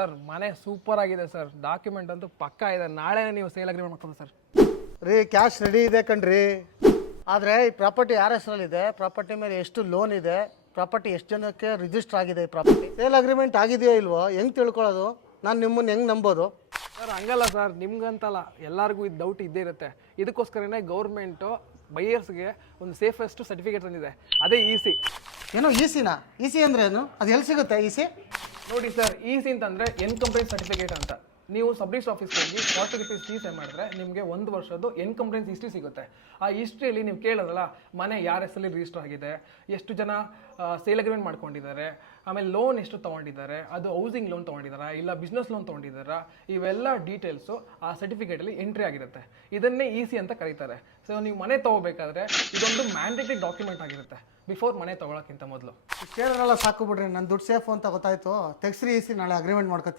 Sir ಮನೆ super ಆಗಿದೆ sir, document ಅಂತೂ ಪಕ್ಕಾ ಇದೆ. ನಾಳೆ ನೀವು ಸೇಲ್ ಅಗ್ರಿಮೆಂಟ್ ಮಾಡ್ಕೊಂಡು ಸರ್. ರೀ ಕ್ಯಾಶ್ ರೆಡಿ ಇದೆ ಕಣ್ರಿ. ಆದರೆ ಈ ಪ್ರಾಪರ್ಟಿ ಯಾರ ಹೆಸರಲ್ಲಿದೆ, ಪ್ರಾಪರ್ಟಿ ಮೇಲೆ ಎಷ್ಟು ಲೋನ್ ಇದೆ, ಪ್ರಾಪರ್ಟಿ ಎಷ್ಟು ಜನಕ್ಕೆ ರಿಜಿಸ್ಟರ್ ಆಗಿದೆ, ಈ ಪ್ರಾಪರ್ಟಿ ಸೇಲ್ ಅಗ್ರಿಮೆಂಟ್ ಆಗಿದೆಯೋ ಇಲ್ವೋ ಹೆಂಗೆ ತಿಳ್ಕೊಳ್ಳೋದು? ನಾನು ನಿಮ್ಮನ್ನು ಹೆಂಗೆ ನಂಬೋದು? ಸರ್ ಹಂಗಲ್ಲ ಸರ್, ನಿಮ್ಗಂತಲ್ಲ ಎಲ್ಲರಿಗೂ ಇದು ಡೌಟ್ ಇದ್ದೇ ಇರುತ್ತೆ. ಇದಕ್ಕೋಸ್ಕರನೇ ಗೌರ್ಮೆಂಟು ಬೈಯರ್ಸ್ಗೆ ಒಂದು ಸೇಫೆಸ್ಟ್ ಸರ್ಟಿಫಿಕೇಟ್ ತಂದಿದೆ, ಅದೇ ಇ.ಸಿ. ಏನೋ ಇ.ಸಿನಾ? ಇ.ಸಿ ಅಂದರೆ ಏನು? ಅದು ಎಲ್ಲಿ ಸಿಗುತ್ತೆ ಇ.ಸಿ? ನೋಡಿ ಸರ್, ಇ.ಸಿ ಅಂತಂದರೆ ಎನ್ಕಂಪ್ಲೆನ್ಸ್ ಸರ್ಟಿಫಿಕೇಟ್ ಅಂತ. ನೀವು ಸಬ್ ರಿಜಿಸ್ಟರ್ ಆಫೀಸ್ಗೆ ಹೋಗಿ 40 ರೂಪೀಸ್ ಫೀಸ್ ಮಾಡಿದ್ರೆ ನಿಮಗೆ 1 ವರ್ಷದ್ದು ಎನ್ಕಂಪ್ಲೆನ್ಸ್ ಹಿಸ್ಟ್ರಿ ಸಿಗುತ್ತೆ. ಆ ಹಿಸ್ಟ್ರಿಯಲ್ಲಿ ನೀವು ಕೇಳೋದಲ್ಲ, ಮನೆ ಯಾರ ಹೆಸರಲ್ಲಿ ರಿಜಿಸ್ಟರ್ ಆಗಿದೆ, ಎಷ್ಟು ಜನ ಸೇಲ್ ಅಗ್ರಿಮೆಂಟ್ ಮಾಡ್ಕೊಂಡಿದ್ದಾರೆ, ಆಮೇಲೆ ಲೋನ್ ಎಷ್ಟು ತೊಗೊಂಡಿದ್ದಾರೆ, ಅದು ಹೌಸಿಂಗ್ ಲೋನ್ ತೊಗೊಂಡಿದ್ದಾರಾ ಇಲ್ಲ ಬಿಸ್ನೆಸ್ ಲೋನ್ ತೊಗೊಂಡಿದ್ದಾರಾ, ಇವೆಲ್ಲ ಡೀಟೇಲ್ಸು ಆ ಸರ್ಟಿಫಿಕೇಟಲ್ಲಿ ಎಂಟ್ರಿ ಆಗಿರುತ್ತೆ. ಇದನ್ನೇ ಇ.ಸಿ ಅಂತ ಕರೀತಾರೆ. ಸೊ ನೀವು ಮನೆ ತೊಗೋಬೇಕಾದ್ರೆ ಇದೊಂದು ಮ್ಯಾಂಡೇಟರಿ ಡಾಕ್ಯುಮೆಂಟ್ ಆಗಿರುತ್ತೆ ಬಿಫೋರ್ ಮನೆ ತೊಗೊಳಕ್ಕಿಂತ ಮೊದಲು. ಕೇಳಿದ್ರಲ್ಲ ಸಾಕು ಬಿಡ್ರಿ, ನನ್ನ ದುಡ್ಡು ಸೇಫು ಅಂತ ಗೊತ್ತಾಯ್ತು. ತೆಗ್ಸ್ರಿ ಇ.ಸಿ, ನಾಳೆ ಅಗ್ರಿಮೆಂಟ್ ಮಾಡ್ಕೊತೀನಿ.